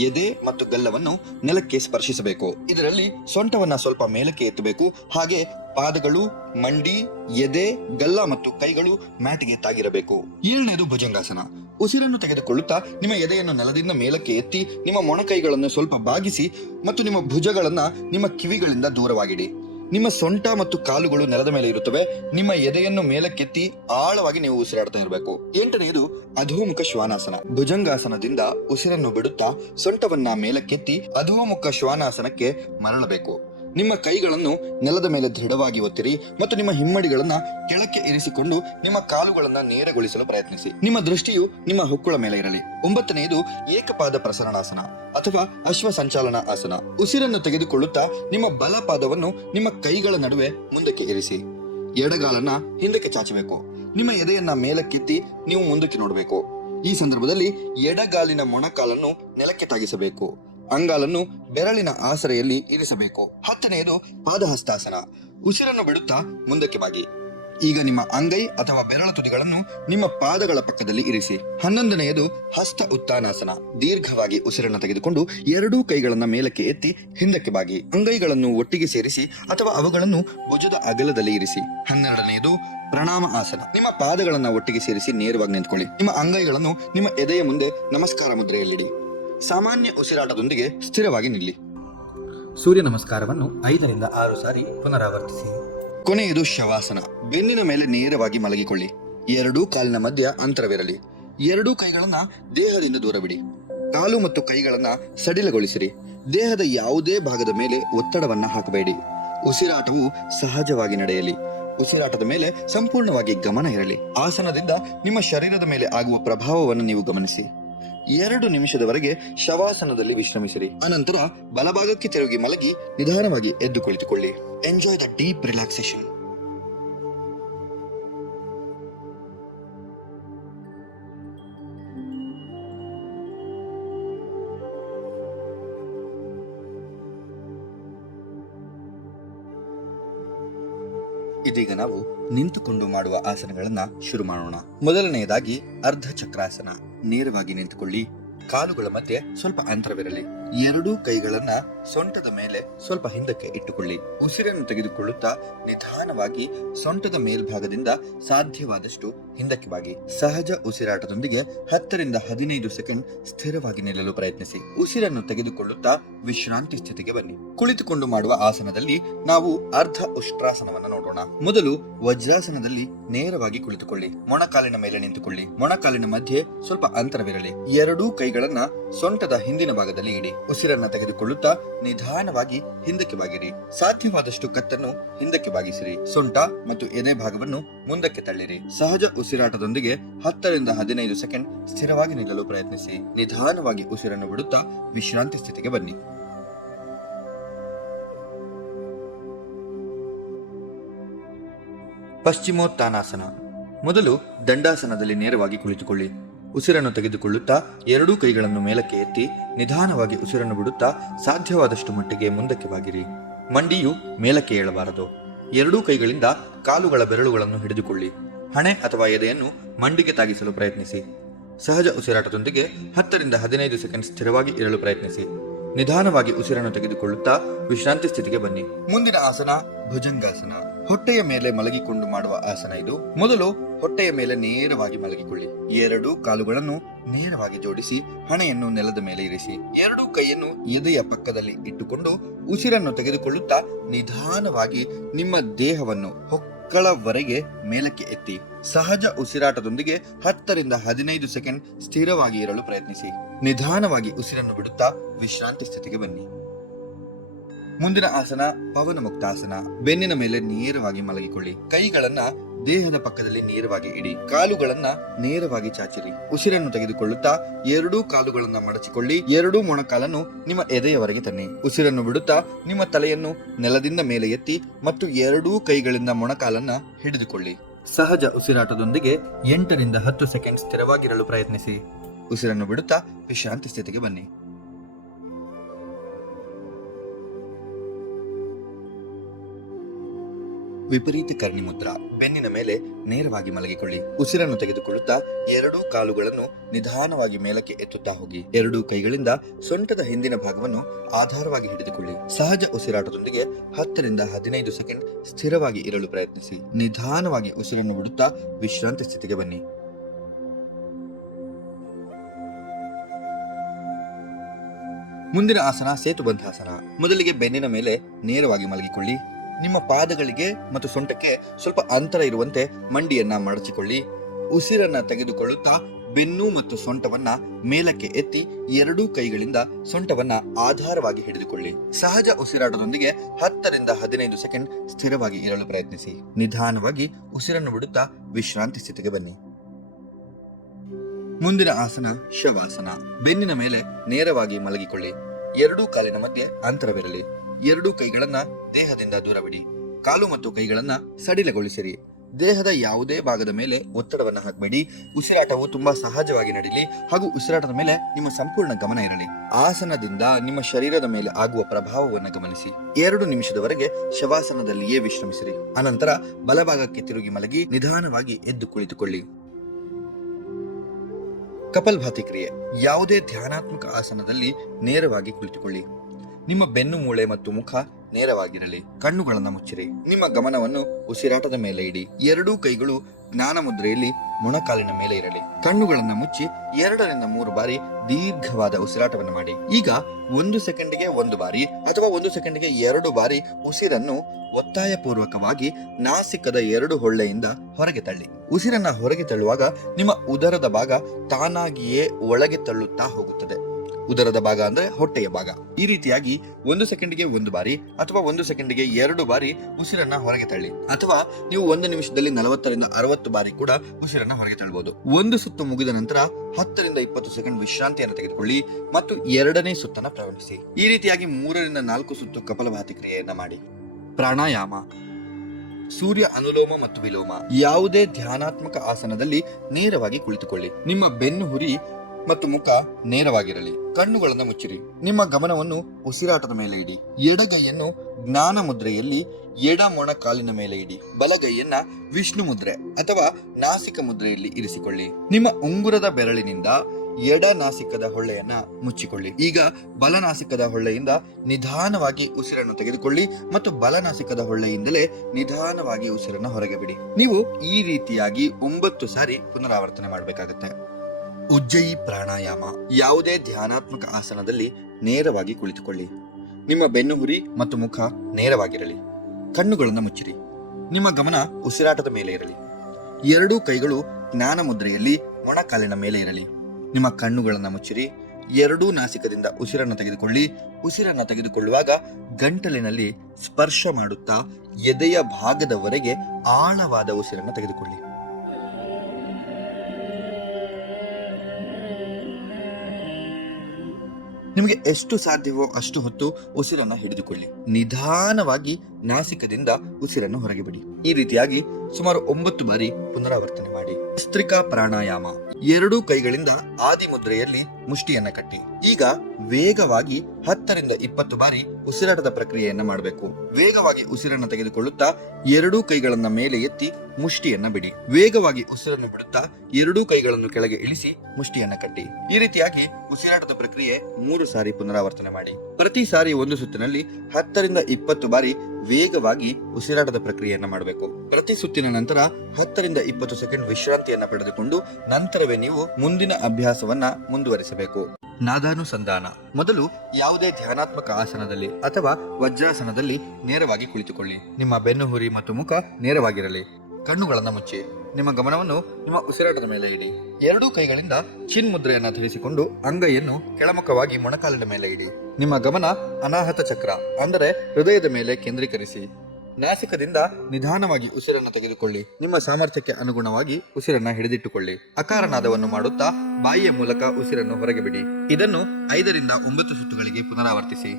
ಎದೆ ಮತ್ತು ಗಲ್ಲವನ್ನು ನೆಲಕ್ಕೆ ಸ್ಪರ್ಶಿಸಬೇಕು. ಇದರಲ್ಲಿ ಸೊಂಟವನ್ನ ಸ್ವಲ್ಪ ಮೇಲಕ್ಕೆ ಎತ್ತಬೇಕು. ಹಾಗೆ ಪಾದಗಳು, ಮಂಡಿ, ಎದೆ, ಗಲ್ಲ ಮತ್ತು ಕೈಗಳು ಮ್ಯಾಟ್ಗೆ ತಾಗಿರಬೇಕು. 7ನೇದು ಭುಜಂಗಾಸನ. ಉಸಿರನ್ನು ತೆಗೆದುಕೊಳ್ಳುತ್ತಾ ನಿಮ್ಮ ಎದೆಯನ್ನು ನೆಲದಿಂದ ಮೇಲಕ್ಕೆ ಎತ್ತಿ ನಿಮ್ಮ ಮೊಣಕೈಗಳನ್ನು ಸ್ವಲ್ಪ ಬಾಗಿಸಿ ಮತ್ತು ನಿಮ್ಮ ಭುಜಗಳನ್ನ ನಿಮ್ಮ ಕಿವಿಗಳಿಂದ ದೂರವಾಗಿಡಿ. ನಿಮ್ಮ ಸೊಂಟ ಮತ್ತು ಕಾಲುಗಳು ನೆಲದ ಮೇಲೆ ಇರುತ್ತವೆ. ನಿಮ್ಮ ಎದೆಯನ್ನು ಮೇಲಕ್ಕೆತ್ತಿ ಆಳವಾಗಿ ನೀವು ಉಸಿರಾಡ್ತಾ ಇರಬೇಕು. 8ನೇದು ಅಧೋಮುಖ ಶ್ವಾನಾಸನ. ಭುಜಂಗಾಸನದಿಂದ ಉಸಿರನ್ನು ಬಿಡುತ್ತಾ ಸೊಂಟವನ್ನ ಮೇಲಕ್ಕೆತ್ತಿ ಅಧೋಮುಖ ಶ್ವಾನಾಸನಕ್ಕೆ ಮರಳಬೇಕು. ನಿಮ್ಮ ಕೈಗಳನ್ನು ನೆಲದ ಮೇಲೆ ದೃಢವಾಗಿ ಒತ್ತಿರಿ ಮತ್ತು ನಿಮ್ಮ ಹಿಮ್ಮಡಿಗಳನ್ನ ಕೆಳಕ್ಕೆ ಇರಿಸಿಕೊಂಡು ನಿಮ್ಮ ಕಾಲುಗಳನ್ನ ನೇರಗೊಳಿಸಲು ಪ್ರಯತ್ನಿಸಿ. ನಿಮ್ಮ ದೃಷ್ಟಿಯು ನಿಮ್ಮ ಹೊಕ್ಕುಳ ಮೇಲೆ ಇರಲಿ. 9ನೇದು ಏಕಪಾದ ಪ್ರಸರಣಾಸನ ಅಥವಾ ಅಶ್ವ ಸಂಚಾಲನ ಆಸನ. ಉಸಿರನ್ನು ತೆಗೆದುಕೊಳ್ಳುತ್ತಾ ನಿಮ್ಮ ಬಲ ಪಾದವನ್ನು ನಿಮ್ಮ ಕೈಗಳ ನಡುವೆ ಮುಂದಕ್ಕೆ ಇರಿಸಿ. ಎಡಗಾಲನ್ನ ಹಿಂದಕ್ಕೆ ಚಾಚಬೇಕು. ನಿಮ್ಮ ಎದೆಯನ್ನ ಮೇಲಕ್ಕೆತ್ತಿ ನೀವು ಮುಂದಕ್ಕೆ ನೋಡಬೇಕು. ಈ ಸಂದರ್ಭದಲ್ಲಿ ಎಡಗಾಲಿನ ಮೊಣಕಾಲನ್ನು ನೆಲಕ್ಕೆ ತಾಗಿಸಬೇಕು. ಅಂಗಾಲನ್ನು ಬೆರಳಿನ ಆಸರೆಯಲ್ಲಿ ಇರಿಸಬೇಕು. 10ನೇದು ಪಾದಹಸ್ತಾಸನ. ಉಸಿರನ್ನು ಬಿಡುತ್ತಾ ಮುಂದಕ್ಕೆ ಬಾಗಿ. ಈಗ ನಿಮ್ಮ ಅಂಗೈ ಅಥವಾ ಬೆರಳ ತುದಿಗಳನ್ನು ನಿಮ್ಮ ಪಾದಗಳ ಪಕ್ಕದಲ್ಲಿ ಇರಿಸಿ. 11ನೇದು ಹಸ್ತ ಉತ್ತಾನಾಸನ. ದೀರ್ಘವಾಗಿ ಉಸಿರನ್ನು ತೆಗೆದುಕೊಂಡು ಎರಡೂ ಕೈಗಳನ್ನ ಮೇಲಕ್ಕೆ ಎತ್ತಿ ಹಿಂದಕ್ಕೆ ಬಾಗಿ. ಅಂಗೈಗಳನ್ನು ಒಟ್ಟಿಗೆ ಸೇರಿಸಿ ಅಥವಾ ಅವುಗಳನ್ನು ಭುಜದ ಅಗಲದಲ್ಲಿ ಇರಿಸಿ. 12ನೇದು ಪ್ರಣಾಮ ಆಸನ. ನಿಮ್ಮ ಪಾದಗಳನ್ನ ಒಟ್ಟಿಗೆ ಸೇರಿಸಿ ನೇರವಾಗಿ ನಿಂತ್ಕೊಳ್ಳಿ. ನಿಮ್ಮ ಅಂಗೈಗಳನ್ನು ನಿಮ್ಮ ಎದೆಯ ಮುಂದೆ ನಮಸ್ಕಾರ ಮುದ್ರೆಯಲ್ಲಿಡಿ. ಸಾಮಾನ್ಯ ಉಸಿರಾಟದೊಂದಿಗೆ ಸ್ಥಿರವಾಗಿ ನಿಲ್ಲಿ. ಸೂರ್ಯ ನಮಸ್ಕಾರವನ್ನು 5ರಿಂದ 6 ಸಾರಿ ಪುನರಾವರ್ತಿಸಿ. ಕೊನೆಯದು ಶವಾಸನ. ಬೆನ್ನಿನ ಮೇಲೆ ನೇರವಾಗಿ ಮಲಗಿಕೊಳ್ಳಿ. ಎರಡೂ ಕಾಲಿನ ಮಧ್ಯ ಅಂತರವಿರಲಿ. ಎರಡೂ ಕೈಗಳನ್ನ ದೇಹದಿಂದ ದೂರ ಬಿಡಿ. ಕಾಲು ಮತ್ತು ಕೈಗಳನ್ನ ಸಡಿಲಗೊಳಿಸಿರಿ. ದೇಹದ ಯಾವುದೇ ಭಾಗದ ಮೇಲೆ ಒತ್ತಡವನ್ನ ಹಾಕಬೇಡಿ. ಉಸಿರಾಟವು ಸಹಜವಾಗಿ ನಡೆಯಲಿ. ಉಸಿರಾಟದ ಮೇಲೆ ಸಂಪೂರ್ಣವಾಗಿ ಗಮನ ಇರಲಿ. ಆಸನದಿಂದ ನಿಮ್ಮ ಶರೀರದ ಮೇಲೆ ಆಗುವ ಪ್ರಭಾವವನ್ನು ನೀವು ಗಮನಿಸಿ. 2 ನಿಮಿಷದವರೆಗೆ ಶವಾಸನದಲ್ಲಿ ವಿಶ್ರಮಿಸಿರಿ. ಅನಂತರ ಬಲಭಾಗಕ್ಕೆ ತಿರುಗಿ ಮಲಗಿ ನಿಧಾನವಾಗಿ ಎದ್ದು ಕುಳಿತುಕೊಳ್ಳಿ. Enjoy the deep relaxation. ಇದೀಗ ನಾವು ನಿಂತುಕೊಂಡು ಮಾಡುವ ಆಸನಗಳನ್ನ ಶುರು ಮಾಡೋಣ. ಮೊದಲನೆಯದಾಗಿ ಅರ್ಧ ಚಕ್ರಾಸನ. ನೇರವಾಗಿ ನಿಂತುಕೊಳ್ಳಿ. ಕಾಲುಗಳ ಮಧ್ಯೆ ಸ್ವಲ್ಪ ಅಂತರವಿರಲಿ. ಎರಡೂ ಕೈಗಳನ್ನ ಸೊಂಟದ ಮೇಲೆ ಸ್ವಲ್ಪ ಹಿಂದಕ್ಕೆ ಇಟ್ಟುಕೊಳ್ಳಿ. ಉಸಿರನ್ನು ತೆಗೆದುಕೊಳ್ಳುತ್ತಾ ನಿಧಾನವಾಗಿ ಸೊಂಟದ ಮೇಲ್ಭಾಗದಿಂದ ಸಾಧ್ಯವಾದಷ್ಟು ಹಿಂದಕ್ಕೆ ಬಾಗಿ. ಸಹಜ ಉಸಿರಾಟದೊಂದಿಗೆ 10ರಿಂದ 15 ಸೆಕೆಂಡ್ ಸ್ಥಿರವಾಗಿ ನಿಲ್ಲಲು ಪ್ರಯತ್ನಿಸಿ. ಉಸಿರನ್ನು ತೆಗೆದುಕೊಳ್ಳುತ್ತಾ ವಿಶ್ರಾಂತಿ ಸ್ಥಿತಿಗೆ ಬನ್ನಿ. ಕುಳಿತುಕೊಂಡು ಮಾಡುವ ಆಸನದಲ್ಲಿ ನಾವು ಅರ್ಧ ಉಷ್ಟ್ರಾಸನವನ್ನು ನೋಡೋಣ. ಮೊದಲು ವಜ್ರಾಸನದಲ್ಲಿ ನೇರವಾಗಿ ಕುಳಿತುಕೊಳ್ಳಿ. ಮೊಣಕಾಲಿನ ಮೇಲೆ ನಿಂತುಕೊಳ್ಳಿ. ಮೊಣಕಾಲಿನ ಮಧ್ಯೆ ಸ್ವಲ್ಪ ಅಂತರವಿರಲಿ. ಎರಡೂ ಕೈಗಳನ್ನ ಸೊಂಟದ ಹಿಂದಿನ ಭಾಗದಲ್ಲಿ ಇಡಿ. ಉಸಿರನ್ನ ತೆಗೆದುಕೊಳ್ಳುತ್ತಾ ನಿಧಾನವಾಗಿ ಹಿಂದಕ್ಕೆ ಬಾಗಿರಿ. ಸಾಧ್ಯವಾದಷ್ಟು ಕತ್ತನ್ನು ಹಿಂದಕ್ಕೆ ಬಾಗಿಸಿರಿ. ಸೊಂಟ ಮತ್ತು ಎದೆ ಭಾಗವನ್ನು ಮುಂದಕ್ಕೆ ತಳ್ಳಿರಿ. ಸಹಜ ಉಸಿರಾಟದೊಂದಿಗೆ 10ರಿಂದ 15 ಸೆಕೆಂಡ್ ಸ್ಥಿರವಾಗಿ ನಿಲ್ಲಲು ಪ್ರಯತ್ನಿಸಿ. ನಿಧಾನವಾಗಿ ಉಸಿರನ್ನು ಬಿಡುತ್ತಾ ವಿಶ್ರಾಂತಿ ಸ್ಥಿತಿಗೆ ಬನ್ನಿ. ಪಶ್ಚಿಮೋತ್ತಾನಾಸನ. ಮೊದಲು ದಂಡಾಸನದಲ್ಲಿ ನೇರವಾಗಿ ಕುಳಿತುಕೊಳ್ಳಿ. ಉಸಿರನ್ನು ತೆಗೆದುಕೊಳ್ಳುತ್ತಾ ಎರಡೂ ಕೈಗಳನ್ನು ಮೇಲಕ್ಕೆ ಎತ್ತಿ ನಿಧಾನವಾಗಿ ಉಸಿರನ್ನು ಬಿಡುತ್ತಾ ಸಾಧ್ಯವಾದಷ್ಟು ಮಟ್ಟಿಗೆ ಮುಂದಕ್ಕೆ ಬಾಗಿರಿ. ಮಂಡಿಯು ಮೇಲಕ್ಕೆ ಏಳಬಾರದು. ಎರಡೂ ಕೈಗಳಿಂದ ಕಾಲುಗಳ ಬೆರಳುಗಳನ್ನು ಹಿಡಿದುಕೊಳ್ಳಿ. ಹಣೆ ಅಥವಾ ಎದೆಯನ್ನು ಮಂಡಿಗೆ ತಾಗಿಸಲು ಪ್ರಯತ್ನಿಸಿ. ಸಹಜ ಉಸಿರಾಟದೊಂದಿಗೆ 10ರಿಂದ 15 ಸೆಕೆಂಡ್ ಸ್ಥಿರವಾಗಿ ಇರಲು ಪ್ರಯತ್ನಿಸಿ. ನಿಧಾನವಾಗಿ ಉಸಿರನ್ನು ತೆಗೆದುಕೊಳ್ಳುತ್ತಾ ವಿಶ್ರಾಂತಿ ಸ್ಥಿತಿಗೆ ಬನ್ನಿ. ಮುಂದಿನ ಆಸನ ಭುಜಂಗಾಸನ. ಹೊಟ್ಟೆಯ ಮೇಲೆ ಮಲಗಿಕೊಂಡು ಮಾಡುವ ಆಸನ ಇದು. ಮೊದಲು ಹೊಟ್ಟೆಯ ಮೇಲೆ ನೇರವಾಗಿ ಮಲಗಿಕೊಳ್ಳಿ. ಎರಡೂ ಕಾಲುಗಳನ್ನು ನೇರವಾಗಿ ಜೋಡಿಸಿ ಹಣೆಯನ್ನು ನೆಲದ ಮೇಲೆ ಇರಿಸಿ. ಎರಡೂ ಕೈಯನ್ನು ಎದೆಯ ಪಕ್ಕದಲ್ಲಿ ಇಟ್ಟುಕೊಂಡು ಉಸಿರನ್ನು ತೆಗೆದುಕೊಳ್ಳುತ್ತಾ ನಿಧಾನವಾಗಿ ನಿಮ್ಮ ದೇಹವನ್ನು ಹೊಕ್ಕಳವರೆಗೆ ಮೇಲಕ್ಕೆ ಎತ್ತಿ. ಸಹಜ ಉಸಿರಾಟದೊಂದಿಗೆ 10ರಿಂದ 15 ಸೆಕೆಂಡ್ ಸ್ಥಿರವಾಗಿ ಇರಲು ಪ್ರಯತ್ನಿಸಿ. ನಿಧಾನವಾಗಿ ಉಸಿರನ್ನು ಬಿಡುತ್ತಾ ವಿಶ್ರಾಂತಿ ಸ್ಥಿತಿಗೆ ಬನ್ನಿ. ಮುಂದಿನ ಆಸನ ಪವನ ಮುಕ್ತಾಸನ. ಬೆನ್ನಿನ ಮೇಲೆ ನೇರವಾಗಿ ಮಲಗಿಕೊಳ್ಳಿ. ಕೈಗಳನ್ನ ದೇಹದ ಪಕ್ಕದಲ್ಲಿ ನೇರವಾಗಿ ಇಡಿ. ಕಾಲುಗಳನ್ನ ನೇರವಾಗಿ ಚಾಚಿರಿ. ಉಸಿರನ್ನು ತೆಗೆದುಕೊಳ್ಳುತ್ತಾ ಎರಡೂ ಕಾಲುಗಳನ್ನ ಮಡಚಿಕೊಳ್ಳಿ. ಎರಡೂ ಮೊಣಕಾಲನ್ನು ನಿಮ್ಮ ಎದೆಯವರೆಗೆ ತನ್ನಿ. ಉಸಿರನ್ನು ಬಿಡುತ್ತಾ ನಿಮ್ಮ ತಲೆಯನ್ನು ನೆಲದಿಂದ ಮೇಲೆ ಎತ್ತಿ ಮತ್ತು ಎರಡೂ ಕೈಗಳಿಂದ ಮೊಣಕಾಲನ್ನ ಹಿಡಿದುಕೊಳ್ಳಿ. ಸಹಜ ಉಸಿರಾಟದೊಂದಿಗೆ 8 ರಿಂದ 10 ಸೆಕೆಂಡ್ ಸ್ಥಿರವಾಗಿರಲು ಪ್ರಯತ್ನಿಸಿ. ಉಸಿರನ್ನು ಬಿಡುತ್ತಾ ವಿಶ್ರಾಂತಿ ಸ್ಥಿತಿಗೆ ಬನ್ನಿ. ವಿಪರೀತ ಕರ್ಣಿ ಮುದ್ರಾ. ಬೆನ್ನಿನ ಮೇಲೆ ನೇರವಾಗಿ ಮಲಗಿಕೊಳ್ಳಿ. ಉಸಿರನ್ನು ತೆಗೆದುಕೊಳ್ಳುತ್ತಾ ಎರಡೂ ಕಾಲುಗಳನ್ನು ನಿಧಾನವಾಗಿ ಮೇಲಕ್ಕೆ ಎತ್ತುತ್ತಾ ಹೋಗಿ. ಎರಡೂ ಕೈಗಳಿಂದ ಸೊಂಟದ ಹಿಂದಿನ ಭಾಗವನ್ನು ಆಧಾರವಾಗಿ ಹಿಡಿದುಕೊಳ್ಳಿ. ಸಹಜ ಉಸಿರಾಟದೊಂದಿಗೆ 10 ರಿಂದ 15 ಸೆಕೆಂಡ್ ಸ್ಥಿರವಾಗಿ ಇರಲು ಪ್ರಯತ್ನಿಸಿ. ನಿಧಾನವಾಗಿ ಉಸಿರನ್ನು ಬಿಡುತ್ತಾ ವಿಶ್ರಾಂತಿ ಸ್ಥಿತಿಗೆ ಬನ್ನಿ. ಮುಂದಿನ ಆಸನ ಸೇತುಬಂಧಾಸನ. ಮೊದಲಿಗೆ ಬೆನ್ನಿನ ಮೇಲೆ ನೇರವಾಗಿ ಮಲಗಿಕೊಳ್ಳಿ. ನಿಮ್ಮ ಪಾದಗಳಿಗೆ ಮತ್ತು ಸೊಂಟಕ್ಕೆ ಸ್ವಲ್ಪ ಅಂತರ ಇರುವಂತೆ ಮಂಡಿಯನ್ನ ಮಡಚಿಕೊಳ್ಳಿ. ಉಸಿರನ್ನ ತೆಗೆದುಕೊಳ್ಳುತ್ತಾ ಬೆನ್ನು ಮತ್ತು ಸೊಂಟವನ್ನ ಮೇಲಕ್ಕೆ ಎತ್ತಿ ಎರಡೂ ಕೈಗಳಿಂದ ಸೊಂಟವನ್ನ ಆಧಾರವಾಗಿ ಹಿಡಿದುಕೊಳ್ಳಿ. ಸಹಜ ಉಸಿರಾಟದೊಂದಿಗೆ 10 ರಿಂದ 15 ಸೆಕೆಂಡ್ ಸ್ಥಿರವಾಗಿ ಇರಲು ಪ್ರಯತ್ನಿಸಿ. ನಿಧಾನವಾಗಿ ಉಸಿರನ್ನು ಬಿಡುತ್ತಾ ವಿಶ್ರಾಂತಿ ಸ್ಥಿತಿಗೆ ಬನ್ನಿ. ಮುಂದಿನ ಆಸನ ಶವಾಸನ. ಬೆನ್ನಿನ ಮೇಲೆ ನೇರವಾಗಿ ಮಲಗಿಕೊಳ್ಳಿ. ಎರಡೂ ಕಾಲಿನ ಮಧ್ಯೆ ಅಂತರವಿರಲಿ. ಎರಡೂ ಕೈಗಳನ್ನ ದೇಹದಿಂದ ದೂರವಿಡಿ. ಕಾಲು ಮತ್ತು ಕೈಗಳನ್ನ ಸಡಿಲಗೊಳಿಸಿರಿ. ದೇಹದ ಯಾವುದೇ ಭಾಗದ ಮೇಲೆ ಒತ್ತಡವನ್ನು ಹಾಕಬೇಡಿ. ಉಸಿರಾಟವು ತುಂಬಾ ಸಹಜವಾಗಿ ನಡೀಲಿ ಹಾಗೂ ಉಸಿರಾಟದ ಮೇಲೆ ನಿಮ್ಮ ಸಂಪೂರ್ಣ ಗಮನ ಇರಲಿ. ಆಸನದಿಂದ ನಿಮ್ಮ ಶರೀರದ ಮೇಲೆ ಆಗುವ ಪ್ರಭಾವವನ್ನು ಗಮನಿಸಿ. 2 ನಿಮಿಷದವರೆಗೆ ಶವಾಸನದಲ್ಲಿಯೇ ವಿಶ್ರಮಿಸಿರಿ. ಅನಂತರ ಬಲಭಾಗಕ್ಕೆ ತಿರುಗಿ ಮಲಗಿ ನಿಧಾನವಾಗಿ ಎದ್ದು ಕುಳಿತುಕೊಳ್ಳಿ. ಕಪಾಲಭಾತಿ ಕ್ರಿಯೆ. ಯಾವುದೇ ಧ್ಯಾನಾತ್ಮಕ ಆಸನದಲ್ಲಿ ನೇರವಾಗಿ ಕುಳಿತುಕೊಳ್ಳಿ. ನಿಮ್ಮ ಬೆನ್ನು ಮೂಳೆ ಮತ್ತು ಮುಖ ನೇರವಾಗಿರಲಿ. ಕಣ್ಣುಗಳನ್ನು ಮುಚ್ಚಿರಿ. ನಿಮ್ಮ ಗಮನವನ್ನು ಉಸಿರಾಟದ ಮೇಲೆ ಇಡಿ. ಎರಡೂ ಕೈಗಳು ಜ್ಞಾನ ಮುದ್ರೆಯಲ್ಲಿ ಮೊಣಕಾಲಿನ ಮೇಲೆ ಇರಲಿ. ಕಣ್ಣುಗಳನ್ನು ಮುಚ್ಚಿ 2 ರಿಂದ 3 ಬಾರಿ ದೀರ್ಘವಾದ ಉಸಿರಾಟವನ್ನು ಮಾಡಿ. ಈಗ 1 ಸೆಕೆಂಡಿಗೆ 1 ಬಾರಿ ಅಥವಾ 1 ಸೆಕೆಂಡಿಗೆ 2 ಬಾರಿ ಉಸಿರನ್ನು ಒತ್ತಾಯಪೂರ್ವಕವಾಗಿ ನಾಸಿಕದ 2 ಹೊಳ್ಳೆಯಿಂದ ಹೊರಗೆ ತಳ್ಳಿ. ಉಸಿರನ್ನ ಹೊರಗೆ ತಳ್ಳುವಾಗ ನಿಮ್ಮ ಉದರದ ಭಾಗ ತಾನಾಗಿಯೇ ಒಳಗೆ ತಳ್ಳುತ್ತಾ ಹೋಗುತ್ತದೆ. ಉದರದ ಭಾಗ ಅಂದ್ರೆ ಹೊಟ್ಟೆಯ ಭಾಗ. ಈ ರೀತಿಯಾಗಿ 1 ಸೆಕೆಂಡಿಗೆ 1 ಬಾರಿ ಅಥವಾ 1 ಸೆಕೆಂಡಿಗೆ 2 ಬಾರಿ ಉಸಿರನ್ನ ಹೊರಗೆ ತಳ್ಳಿ. ಅಥವಾ ನೀವು 1 ನಿಮಿಷದಲ್ಲಿ 40 ರಿಂದ 60 ಬಾರಿ ಕೂಡ ಉಸಿರನ್ನ ಹೊರಗೆ ತಳ್ಳಬಹುದು. ಒಂದು ಸುತ್ತು ಮುಗಿದ ನಂತರ 10 ರಿಂದ 20 ಸೆಕೆಂಡ್ ವಿಶ್ರಾಂತಿಯನ್ನು ತೆಗೆದುಕೊಳ್ಳಿ ಮತ್ತು 2ನೇ ಸುತ್ತನ್ನ ಪ್ರಾರಂಭಿಸಿ. ಈ ರೀತಿಯಾಗಿ 3 ರಿಂದ 4 ಸುತ್ತು ಕಪಾಲಭಾತಿ ಕ್ರಿಯೆಯನ್ನ ಮಾಡಿ. ಪ್ರಾಣಾಯಾಮ. ಸೂರ್ಯ ಅನುಲೋಮ ಮತ್ತು ವಿಲೋಮ. ಯಾವುದೇ ಧ್ಯಾನಾತ್ಮಕ ಆಸನದಲ್ಲಿ ನೇರವಾಗಿ ಕುಳಿತುಕೊಳ್ಳಿ. ನಿಮ್ಮ ಬೆನ್ನು ಹುರಿ ಮತ್ತು ಮುಖ ನೇರವಾಗಿರಲಿ. ಕಣ್ಣುಗಳನ್ನು ಮುಚ್ಚಿರಿ. ನಿಮ್ಮ ಗಮನವನ್ನು ಉಸಿರಾಟದ ಮೇಲೆ ಇಡಿ. ಎಡಗೈಯನ್ನು ಜ್ಞಾನ ಮುದ್ರೆಯಲ್ಲಿ ಎಡ ಮೊಣಕಾಲಿನ ಮೇಲೆ ಇಡಿ. ಬಲಗೈಯನ್ನ ವಿಷ್ಣು ಮುದ್ರೆ ಅಥವಾ ನಾಸಿಕ ಮುದ್ರೆಯಲ್ಲಿ ಇರಿಸಿಕೊಳ್ಳಿ. ನಿಮ್ಮ ಉಂಗುರದ ಬೆರಳಿನಿಂದ ಎಡ ನಾಸಿಕದ ಹೊಳ್ಳೆಯನ್ನ ಮುಚ್ಚಿಕೊಳ್ಳಿ. ಈಗ ಬಲನಾಸಿಕದ ಹೊಳ್ಳೆಯಿಂದ ನಿಧಾನವಾಗಿ ಉಸಿರನ್ನು ತೆಗೆದುಕೊಳ್ಳಿ ಮತ್ತು ಬಲನಾಸಿಕದ ಹೊಳ್ಳೆಯಿಂದಲೇ ನಿಧಾನವಾಗಿ ಉಸಿರನ್ನು ಹೊರಗೆ ಬಿಡಿ. ನೀವು ಈ ರೀತಿಯಾಗಿ 9 ಸಾರಿ ಪುನರಾವರ್ತನೆ ಮಾಡಬೇಕಾಗುತ್ತೆ. ಉಜ್ಜಯಿ ಪ್ರಾಣಾಯಾಮ. ಯಾವುದೇ ಧ್ಯಾನಾತ್ಮಕ ಆಸನದಲ್ಲಿ ನೇರವಾಗಿ ಕುಳಿತುಕೊಳ್ಳಿ. ನಿಮ್ಮ ಬೆನ್ನು ಹುರಿ ಮತ್ತು ಮುಖ ನೇರವಾಗಿರಲಿ. ಕಣ್ಣುಗಳನ್ನು ಮುಚ್ಚಿರಿ. ನಿಮ್ಮ ಗಮನ ಉಸಿರಾಟದ ಮೇಲೆ ಇರಲಿ. ಎರಡೂ ಕೈಗಳು ಜ್ಞಾನ ಮುದ್ರೆಯಲ್ಲಿ ಮೊಣಕಾಲಿನ ಮೇಲೆ ಇರಲಿ. ನಿಮ್ಮ ಕಣ್ಣುಗಳನ್ನು ಮುಚ್ಚಿರಿ. ಎರಡೂ ನಾಸಿಕದಿಂದ ಉಸಿರನ್ನು ತೆಗೆದುಕೊಳ್ಳಿ. ಉಸಿರನ್ನು ತೆಗೆದುಕೊಳ್ಳುವಾಗ ಗಂಟಲಿನಲ್ಲಿ ಸ್ಪರ್ಶ ಮಾಡುತ್ತಾ ಎದೆಯ ಭಾಗದವರೆಗೆ ಆಳವಾದ ಉಸಿರನ್ನು ತೆಗೆದುಕೊಳ್ಳಿ. ನಿಮಗೆ ಎಷ್ಟು ಸಾಧ್ಯವೋ ಅಷ್ಟು ಹೊತ್ತು ಉಸಿರನ್ನು ಹಿಡಿದುಕೊಳ್ಳಿ. ನಿಧಾನವಾಗಿ ನಾಸಿಕದಿಂದ ಉಸಿರನ್ನು ಹೊರಗೆ ಬಿಡಿ. ಈ ರೀತಿಯಾಗಿ ಸುಮಾರು 9 ಬಾರಿ ಪುನರಾವರ್ತನೆ ಮಾಡಿ. ಭಸ್ತ್ರಿಕಾ ಪ್ರಾಣಾಯಾಮ. ಎರಡೂ ಕೈಗಳಿಂದ ಆದಿ ಮುದ್ರೆಯಲ್ಲಿ ಮುಷ್ಟಿಯನ್ನ ಕಟ್ಟಿ. ಈಗ ವೇಗವಾಗಿ 10 ರಿಂದ 20 ಬಾರಿ ಉಸಿರಾಟದ ಪ್ರಕ್ರಿಯೆಯನ್ನ ಮಾಡಬೇಕು. ವೇಗವಾಗಿ ಉಸಿರನ್ನು ತೆಗೆದುಕೊಳ್ಳುತ್ತಾ ಎರಡೂ ಕೈಗಳನ್ನ ಮೇಲೆ ಎತ್ತಿ ಮುಷ್ಟಿಯನ್ನ ಬಿಡಿ. ವೇಗವಾಗಿ ಉಸಿರನ್ನು ಬಿಡುತ್ತಾ ಎರಡೂ ಕೈಗಳನ್ನು ಕೆಳಗೆ ಇಳಿಸಿ ಮುಷ್ಟಿಯನ್ನ ಕಟ್ಟಿ. ಈ ರೀತಿಯಾಗಿ ಉಸಿರಾಟದ ಪ್ರಕ್ರಿಯೆ 3 ಸಾರಿ ಪುನರಾವರ್ತನೆ ಮಾಡಿ. ಪ್ರತಿ ಸಾರಿ ಒಂದು ಸುತ್ತಿನಲ್ಲಿ 10 ರಿಂದ 20 ಬಾರಿ ವೇಗವಾಗಿ ಉಸಿರಾಟದ ಪ್ರಕ್ರಿಯೆಯನ್ನ ಮಾಡಬೇಕು. ಪ್ರತಿ ಸುತ್ತಿನ ನಂತರ 10 ರಿಂದ 20 ಸೆಕೆಂಡ್ ವಿಶ್ರಾಂತಿಯನ್ನ ಪಡೆದುಕೊಂಡು ನಂತರವೇ ನೀವು ಮುಂದಿನ ಅಭ್ಯಾಸವನ್ನ ಮುಂದುವರಿಸಬೇಕು. ನಾದಾನುಸಂಧಾನ. ಮೊದಲು ಯಾವುದೇ ಧ್ಯಾನಾತ್ಮಕ ಆಸನದಲ್ಲಿ ಅಥವಾ ವಜ್ರಾಸನದಲ್ಲಿ ನೇರವಾಗಿ ಕುಳಿತುಕೊಳ್ಳಿ. ನಿಮ್ಮ ಬೆನ್ನು ಹುರಿ ಮತ್ತು ಮುಖ ನೇರವಾಗಿರಲಿ. ಕಣ್ಣುಗಳನ್ನು ಮುಚ್ಚಿ. ನಿಮ್ಮ ಗಮನವನ್ನು ನಿಮ್ಮ ಉಸಿರಾಟದ ಮೇಲೆ ಇಡಿ. ಎರಡೂ ಕೈಗಳಿಂದ ಚಿನ್ ಮುದ್ರೆಯನ್ನ ಧರಿಸಿಕೊಂಡು ಅಂಗೈಯನ್ನು ಕೆಳಮುಖವಾಗಿ ಮೊಣಕಾಲಿನ ಮೇಲೆ ಇಡಿ. ನಿಮ್ಮ ಗಮನ ಅನಾಹತ ಚಕ್ರ ಅಂದರೆ ಹೃದಯದ ಮೇಲೆ ಕೇಂದ್ರೀಕರಿಸಿ. ನಾಸಿಕದಿಂದ ನಿಧಾನವಾಗಿ ಉಸಿರನ್ನು ತೆಗೆದುಕೊಳ್ಳಿ. ನಿಮ್ಮ ಸಾಮರ್ಥ್ಯಕ್ಕೆ ಅನುಗುಣವಾಗಿ ಉಸಿರನ್ನ ಹಿಡಿದಿಟ್ಟುಕೊಳ್ಳಿ. ಅಕಾರನಾದವನ್ನು ಮಾಡುತ್ತಾ ಬಾಯಿಯ ಮೂಲಕ ಉಸಿರನ್ನು ಹೊರಗೆ ಬಿಡಿ. ಇದನ್ನು 5 ರಿಂದ 9 ಸುತ್ತುಗಳಿಗೆ ಪುನರಾವರ್ತಿಸಿ.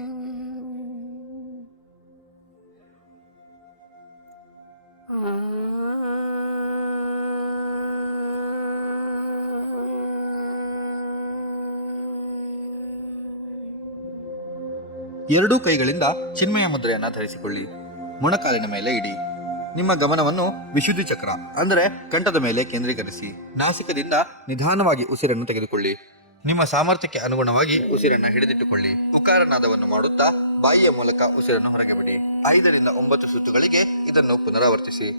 ಎರಡೂ ಕೈಗಳಿಂದ ಚಿನ್ಮಯ ಮುದ್ರೆಯನ್ನ ಧರಿಸಿಕೊಳ್ಳಿ. ಮೊಣಕಾಲಿನ ಮೇಲೆ ಇಡಿ. ನಿಮ್ಮ ಗಮನವನ್ನು ವಿಶುದ್ಧಿ ಚಕ್ರ ಅಂದರೆ ಕಂಠದ ಮೇಲೆ ಕೇಂದ್ರೀಕರಿಸಿ. ನಾಸಿಕದಿಂದ ನಿಧಾನವಾಗಿ ಉಸಿರನ್ನು ತೆಗೆದುಕೊಳ್ಳಿ. ನಿಮ್ಮ ಸಾಮರ್ಥ್ಯಕ್ಕೆ ಅನುಗುಣವಾಗಿ ಉಸಿರನ್ನು ಹಿಡಿದಿಟ್ಟುಕೊಳ್ಳಿ. ಉಕಾರನಾದವನ್ನು ಮಾಡುತ್ತಾ ಬಾಯಿಯ ಮೂಲಕ ಉಸಿರನ್ನು ಹೊರಗೆ ಬಿಡಿ. 5 ರಿಂದ 9 ಸುತ್ತುಗಳಿಗೆ ಇದನ್ನು ಪುನರಾವರ್ತಿಸಿ.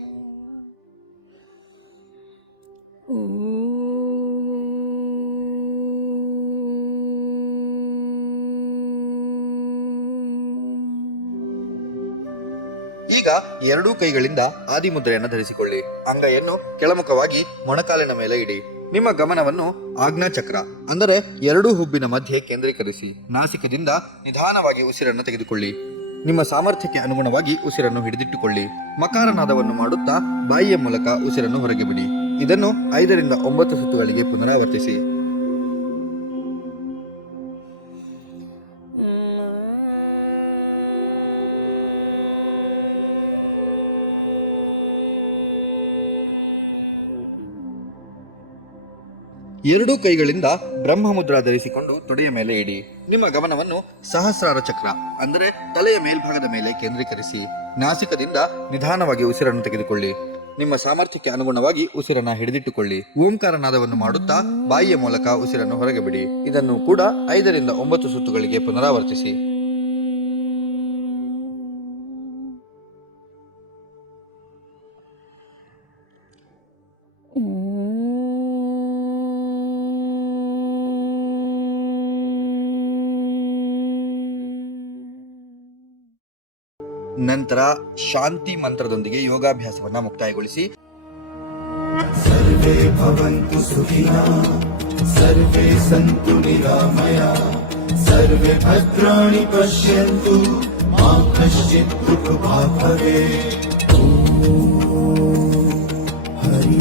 ಈಗ ಎರಡೂ ಕೈಗಳಿಂದ ಆದಿಮುದ್ರೆಯನ್ನು ಧರಿಸಿಕೊಳ್ಳಿ. ಅಂಗೈಯನ್ನು ಕೆಳಮುಖವಾಗಿ ಮೊಣಕಾಲಿನ ಮೇಲೆ ಇಡಿ. ನಿಮ್ಮ ಗಮನವನ್ನು ಆಜ್ಞಾಚಕ್ರ ಅಂದರೆ ಎರಡೂ ಹುಬ್ಬಿನ ಮಧ್ಯೆ ಕೇಂದ್ರೀಕರಿಸಿ. ನಾಸಿಕದಿಂದ ನಿಧಾನವಾಗಿ ಉಸಿರನ್ನು ತೆಗೆದುಕೊಳ್ಳಿ. ನಿಮ್ಮ ಸಾಮರ್ಥ್ಯಕ್ಕೆ ಅನುಗುಣವಾಗಿ ಉಸಿರನ್ನು ಹಿಡಿದಿಟ್ಟುಕೊಳ್ಳಿ. ಮಕಾರನಾದವನ್ನು ಮಾಡುತ್ತಾ ಬಾಯಿಯ ಮೂಲಕ ಉಸಿರನ್ನು ಹೊರಗೆ ಬಿಡಿ. ಇದನ್ನು 5 ರಿಂದ 9 ಸುತ್ತುಗಳಿಗೆ ಪುನರಾವರ್ತಿಸಿ. ಎರಡೂ ಕೈಗಳಿಂದ ಬ್ರಹ್ಮಮುದ್ರಾ ಧರಿಸಿಕೊಂಡು ತೊಡೆಯ ಮೇಲೆ ಇಡಿ. ನಿಮ್ಮ ಗಮನವನ್ನು ಸಹಸ್ರಾರ ಚಕ್ರ ಅಂದರೆ ತಲೆಯ ಮೇಲ್ಭಾಗದ ಮೇಲೆ ಕೇಂದ್ರೀಕರಿಸಿ. ನಾಸಿಕದಿಂದ ನಿಧಾನವಾಗಿ ಉಸಿರನ್ನು ತೆಗೆದುಕೊಳ್ಳಿ. ನಿಮ್ಮ ಸಾಮರ್ಥ್ಯಕ್ಕೆ ಅನುಗುಣವಾಗಿ ಉಸಿರನ್ನ ಹಿಡಿದಿಟ್ಟುಕೊಳ್ಳಿ. ಓಂಕಾರನಾದವನ್ನು ಮಾಡುತ್ತಾ ಬಾಯಿಯ ಮೂಲಕ ಉಸಿರನ್ನು ಹೊರಗೆ ಬಿಡಿ. ಇದನ್ನು ಕೂಡ 5 ರಿಂದ 9 ಸುತ್ತುಗಳಿಗೆ ಪುನರಾವರ್ತಿಸಿ. ನಂತರ ಶಾಂತಿ ಮಂತ್ರದೊಂದಿಗೆ ಯೋಗಾಭ್ಯಾಸವನ್ನ ಮುಕ್ತಾಯಗೊಳಿಸಿ. ಸರ್ವೇ ಭವಂತು ಸುಖಿನಃ, ಸರ್ವೇ ಸಂತು ನಿರಾಮಯಃ, ಸರ್ವೇ ಭದ್ರಾಣಿ ಪಶ್ಯಂತು, ಮಾ ಕಶ್ಚಿತ್ ದುಃಖಭಾಗ್ ಭವೇತ್. ಹರಿ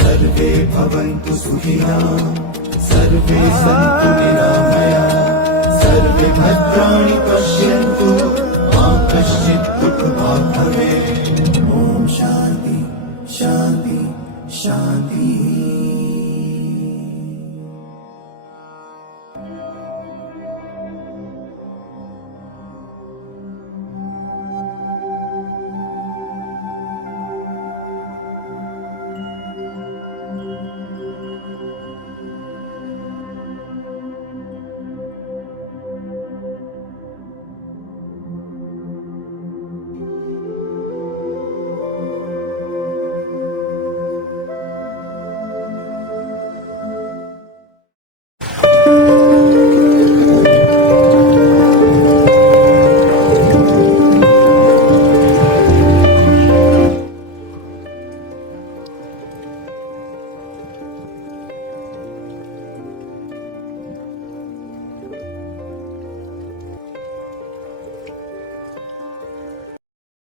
सर्वे भवन्तु सुखिनः, सर्वे सन्तु निरामयाः, सर्वे भद्राणि पश्यन्तु, मा कश्चित् दुःखभाग् भवेत्. ॐ शान्ति शान्ति शान्तिः.